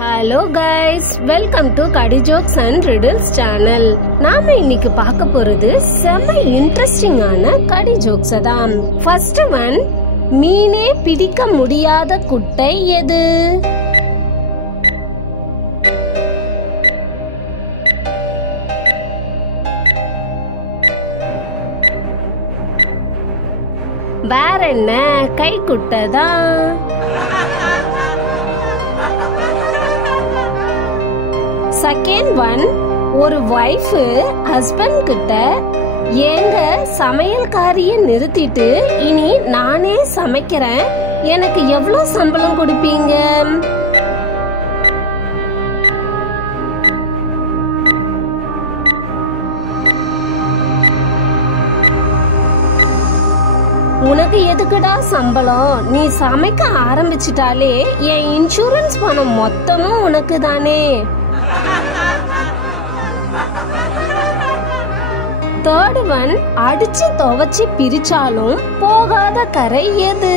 Hello guys, welcome to கடி jokes and riddles channel. நாம இன்னைக்கு பார்க்க போறது செம இன்ட்ரெஸ்டிங்கான கடி ஜோக்ஸ் தான். ஃபர்ஸ்ட் ஒன், மீனே பிடிக்க முடியாத குட்டை எது? வேற என்ன, கை குட்டை தான். செகண்ட் ஒன், ஒரு வைஃப் ஹஸ்பண்ட் கிட்ட, ஏங்க சமையல்காரிய நிறுத்திட்டு இனி நானே சமைக்கிறேன், எனக்கு எவ்வளவு சம்பளம் கொடுப்பீங்க? உனக்கு எதுக்குடா சம்பளம்? நீ சமைக்க ஆரம்பிச்சிட்டாலே என் இன்சூரன்ஸ் பணம் மொத்தமும் உனக்கு தானே. தேர்ட் ஒன், அடிச்சு துவச்சி பிரிச்சாலும் போகாத கரை எது?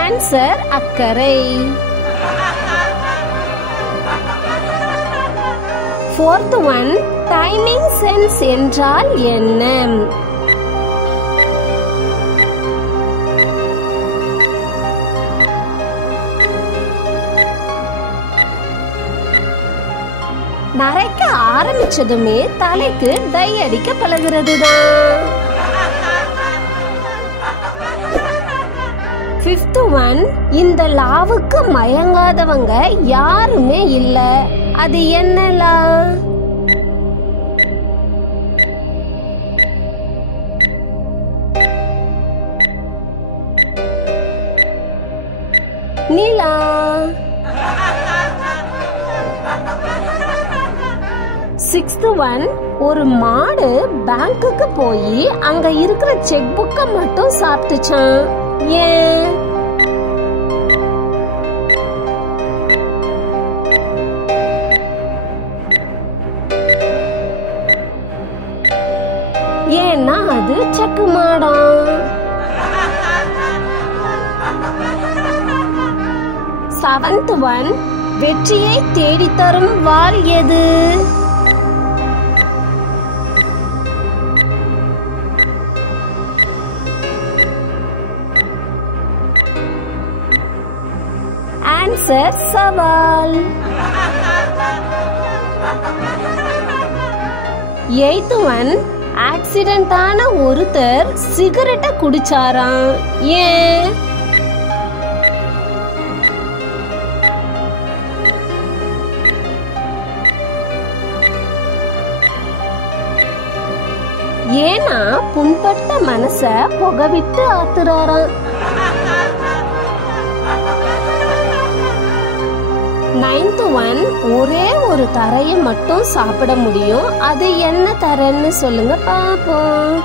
ஆன்சர் அக்கறை. ஃபோர்த் ஒன், டைமிங் சென்ஸ் என்றால் என்ன? நரைக்க ஆரம்பிச்சதுமே தலைக்கு டை அடிக்க பழகுறதுதான். ஃபிஃப்த் ஒன், இந்த லாவுக்கு மயங்காதவங்க யாருமே இல்ல, அது என்ன லா? நிலா. சிக்ஸ்த் ஒன், ஒரு மாடு பேங்குக்கு போய் அங்க இருக்கிற செக் புக்க மட்டும் சாப்பிட்டுச்சான், ஏன்? ஏன்னா அது செக்கு மாடம். செவன்த் ஒன், வெற்றியை தேடித்தரும் வாள் எது? ஆன்சர் சவால். எய்த் ஒன், ஆக்சிடென்டான ஒருத்தர் சிகரெட்டை குடிச்சாராம், ஏன்? ஏன்னா புண்பட்ட மனச புகவிட்டு ஆத்துறாராம். நைன்த் ஒன், ஒரே ஒரு தரைய மட்டும் சாப்பிட முடியும், அது என்ன தரன்னு சொல்லுங்க பாப்போம்.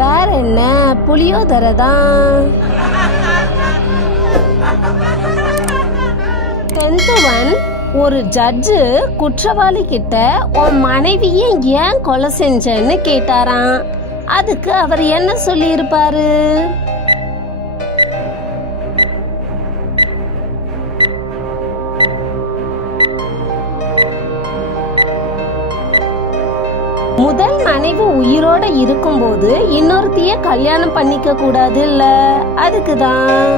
வேற என்ன, புளியோதரை தான். டென்த் ஒன், ஒரு ஜட்ஜு குற்றவாளி கிட்ட உன் மனைவியை ஏன் கொலை செஞ்சன்னு கேட்டாராம், அதுக்கு அவர் என்ன சொல்லி இருப்பாரு? முதல் மனைவி உயிரோட இருக்கும்போது இன்னொருத்திய கல்யாணம் பண்ணிக்க கூடாது இல்ல, அதுக்குதான்.